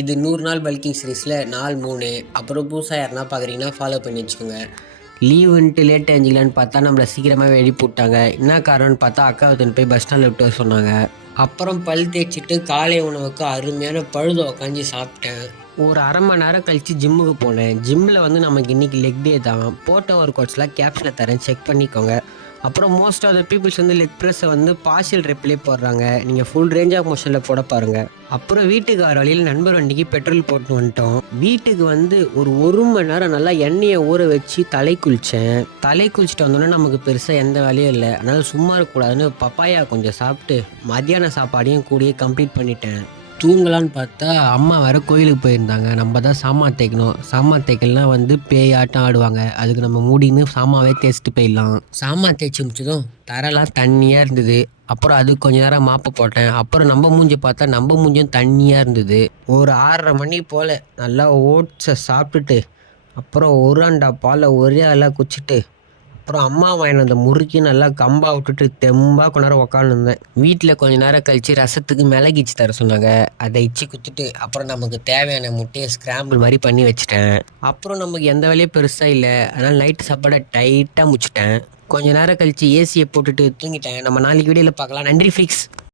இது 100 நாள் பல்கிங் சீரீஸில் நாள் 3. அப்புறம் புதுசாக யாருன்னா பார்க்குறீங்கன்னா ஃபாலோ பண்ணி வச்சுக்கோங்க. லீவுன்ட்டு லேட்டாக எழுந்திக்கலான்னு பார்த்தா நம்மளை சீக்கிரமாகவே எழுப்பி விட்டாங்க. என்ன காரணம்னு பார்த்தா அக்காவை தன் போய் பஸ் ஸ்டாண்டில் விட்டு வர சொன்னாங்க. அப்புறம் பல் தேய்ச்சிட்டு காலை உணவுக்கு அருமையான பழுதை உக்காஞ்சி சாப்பிட்டேன். ஒரு அரை மணி நேரம் கழித்து ஜிம்முக்கு போனேன். ஜிம்மில் வந்து நமக்கு இன்றைக்கி லெக் டே தான். போட்ட ஒர்க் அவுட்ஸ்லாம் கேப்ஷனில் தரேன், செக் பண்ணிக்கோங்க. அப்புறம் மோஸ்ட் ஆஃப் த பீப்புள்ஸ் வந்து லெக் ப்ரெஸ்ஸை வந்து பார்ஷியல் ரெப்லே போடுறாங்க. நீங்கள் ஃபுல் ரேஞ்ச் ஆஃப் மோஷனில் போட பாருங்கள். அப்புறம் வீட்டுக்கு வர வழியில் நண்பர் வண்டிக்கு பெட்ரோல் போட்டு வந்துட்டோம். வீட்டுக்கு வந்து ஒரு மணி நேரம் நல்லா எண்ணெயை ஊற வச்சு தலை குளிச்சுட்டு வந்தோன்னே நமக்கு பெருசாக எந்த வேலையும் இல்லை. அதனால் சும்மா இருக்கக்கூடாதுன்னு பப்பாயா கொஞ்சம் சாப்பிட்டு மத்தியான சாப்பாடையும் கூடயே கம்ப்ளீட் பண்ணிட்டேன். தூங்கலான்னு பார்த்தா அம்மா வேறு கோயிலுக்கு போயிருந்தாங்க. நம்ம தான் சாமான் தேய்க்கணும். சாமான் தேய்க்கலாம் வந்து பேயாட்டம் ஆடுவாங்க. அதுக்கு நம்ம மூடின்னு சாமாவே தேய்ச்சிட்டு போயிடலாம். சாமான் தேய்ச்சி முடிச்சதும் தரெல்லாம் தண்ணியாக இருந்தது. அப்புறம் அது கொஞ்ச நேரம் மாப்பு போட்டேன். அப்புறம் நம்ம மூஞ்சி பார்த்தா நம்ம மூஞ்சும் தண்ணியாக இருந்தது. ஒரு 6:30 மணி போல் நல்லா ஓட்ஸை சாப்பிட்டுட்டு அப்புறம் ஒரு அண்டா பாலை ஒரே ஆளாக குச்சிட்டு அப்புறம் அம்மா வாங்கின அந்த முறுக்கி நல்லா கம்பா விட்டுட்டு தெம்பாக கொஞ்ச நேரம் உக்காந்துருந்தேன். வீட்டில் கொஞ்ச நேரம் கழித்து ரசத்துக்கு மிளகிச்சு தர சொன்னாங்க. அதை இச்சு குத்துட்டு அப்புறம் நமக்கு தேவையான முட்டையை ஸ்க்ராம்பிள் மாதிரி பண்ணி வச்சுட்டேன். அப்புறம் நமக்கு எந்த வேலையும் பெருசாக இல்லை. அதனால் நைட்டு சாப்பாடை டைட்டாக முடிச்சிட்டேன். கொஞ்ச நேரம் கழித்து ஏசியை போட்டுட்டு தூங்கிட்டேன். நம்ம நாளைக்கு வீடியோவில் பார்க்கலாம். நன்றி ஃபிக்ஸ்.